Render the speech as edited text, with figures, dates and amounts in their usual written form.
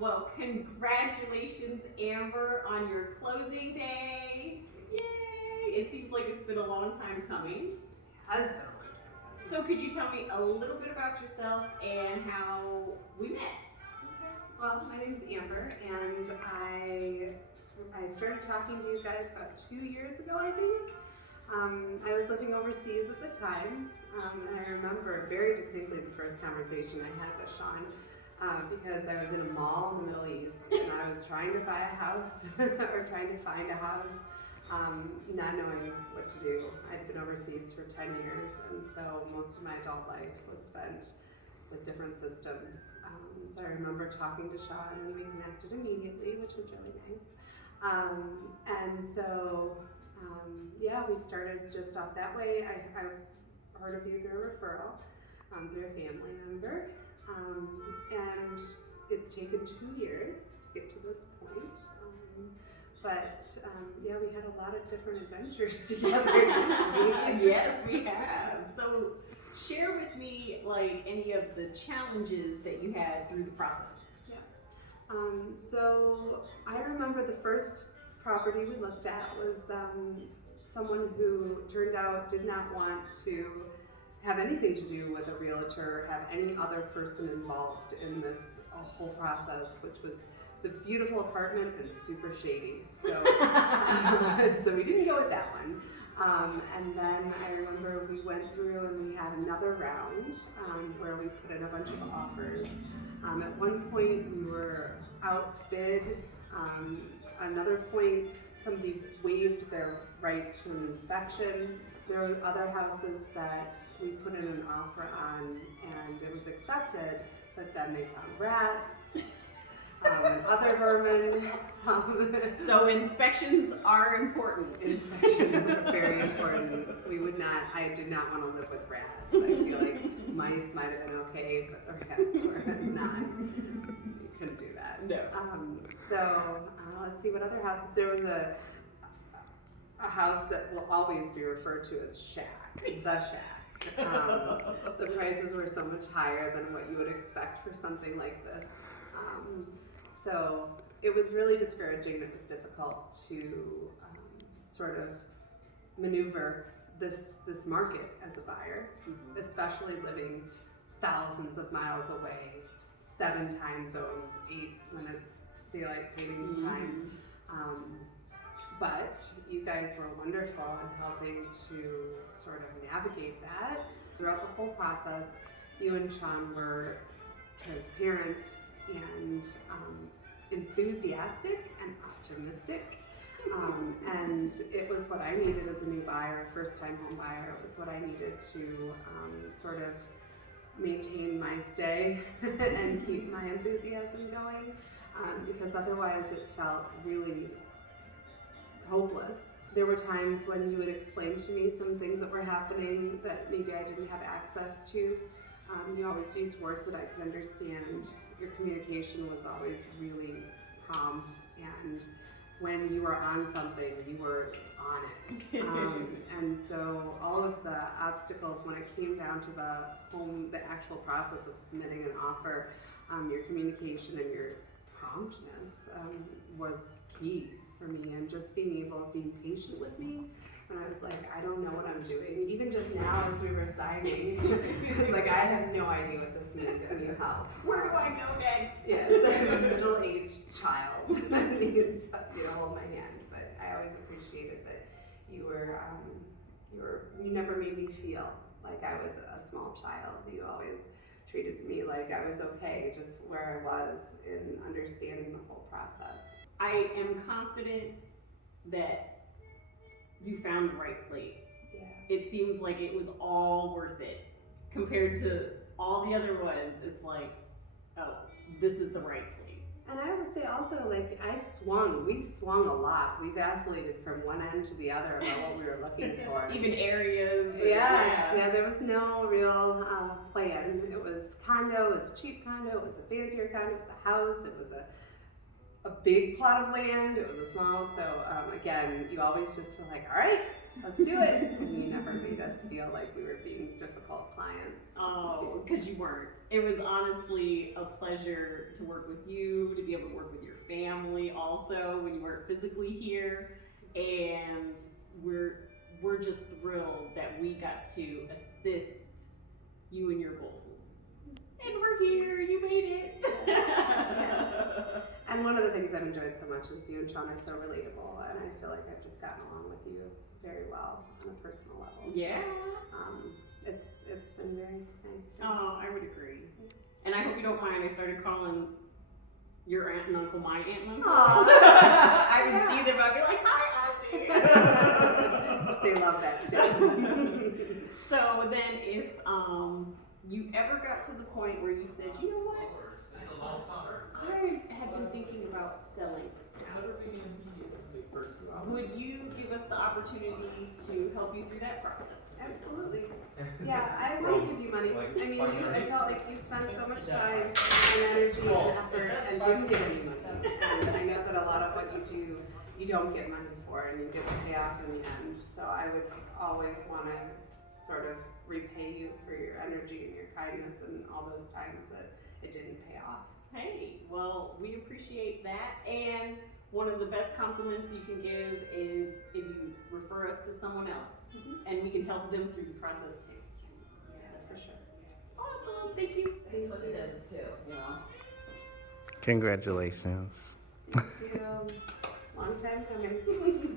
Well, congratulations, Amber, on your closing day. Yay! It seems like it's been a long time coming. Has been a long time. So could you tell me a little bit about yourself and how we met? Okay. Well, my name's Amber, and I started talking to you guys about 2 years ago, I think. I was living overseas at the time, and I remember very distinctly the first conversation I had with Sean. Because I was in a mall in the Middle East and I was trying to buy a house or trying to find a house, not knowing what to do. I'd been overseas for 10 years, and so most of my adult life was spent with different systems. So I remember talking to Sean and we connected immediately, which was really nice. And so, yeah, we started just off that way. I heard of you through a referral, through a family member. And it's taken 2 years to get to this point. But yeah, we had a lot of different adventures together, didn't we? Yes, we have. So share with me like any of the challenges that you had through the process. Yeah. So I remember the first property we looked at was someone who turned out did not want to have anything to do with a realtor, have any other person involved in this whole process, which was a beautiful apartment and super shady. So, so we didn't go with that one. And then I remember we went through and we had another round where we put in a bunch of offers. At one point we were outbid. Another point, somebody waived their right to an inspection. There were other houses that we put in an offer on and it was accepted, but then they found rats and other vermin. So inspections are important. Inspections are very important. I did not want to live with rats. I feel like mice might have been okay, but the rats were not. You couldn't do that. No. So let's see what other houses. There was a house that will always be referred to as shack, the shack. The prices were so much higher than what you would expect for something like this. So it was really discouraging. It was difficult to sort of maneuver this market as a buyer, especially living thousands of miles away, 7 time zones, 8 when it's daylight savings time. But you guys were wonderful in helping to sort of navigate that. Throughout the whole process, you and Sean were transparent and enthusiastic and optimistic. And it was what I needed as a new buyer, first-time home buyer. It was what I needed to sort of maintain my stay and keep my enthusiasm going, because otherwise it felt really hopeless. There were times when you would explain to me some things that were happening that maybe I didn't have access to. You always used words that I could understand. Your communication was always really prompt, and when you were on something, you were on it. And so all of the obstacles when it came down to the actual process of submitting an offer, your communication and your promptness was key for me, and just being patient with me when I was like, I don't know what I'm doing. Even just now as we were signing, it's like, I have no idea what this means. I need help. Where do I go next? Yes, I'm a middle-aged child that needs to hold my hand. But I always appreciated that you never made me feel like I was a small child. You always treated me like I was okay, just where I was in understanding the whole process. I am confident that you found the right place. Yeah. It seems like it was all worth it compared to all the other ones. It's like, oh, this is the right place. And I would say also, like, we swung a lot. We vacillated from one end to the other about what we were looking for. Even areas. Yeah, there was no real plan. It was condo, it was a cheap condo, it was a fancier condo, it was a house, it was a big plot of land, it was a small, so again, you always just feel like, all right, let's do it. And you never made us feel like we were being difficult clients. Oh, because you weren't. It was honestly a pleasure to work with you, to be able to work with your family also when you weren't physically here. And we're just thrilled that we got to assist you in your goals. And we're here, you made it. Yes. And one of the things I've enjoyed so much is you and Sean are so relatable, and I feel like I've just gotten along with you very well on a personal level. So, Yeah. it's been very nice. Oh, I would agree. And I hope you don't mind, I started calling your aunt and uncle my aunt and uncle. I would see them, I'd be like, hi, auntie. They love that too. So then if you ever got to the point where you said, you know what, I have been thinking about selling this house, would you give us the opportunity to help you through that process? Absolutely. Yeah, I want to give you money. I mean, I felt like you spent so much time and energy and effort and didn't get any money. And I know that a lot of what you do, you don't get money for, and you get the payoff in the end. So I would always want to sort of repay you for your energy and your kindness and all those times that it didn't pay off. Hey, well, we appreciate that. And one of the best compliments you can give is if you refer us to someone else, and we can help them through the process too. Yes, for sure. Awesome, thank you. That's what it is too, you know. Congratulations. Thank you. Long time coming.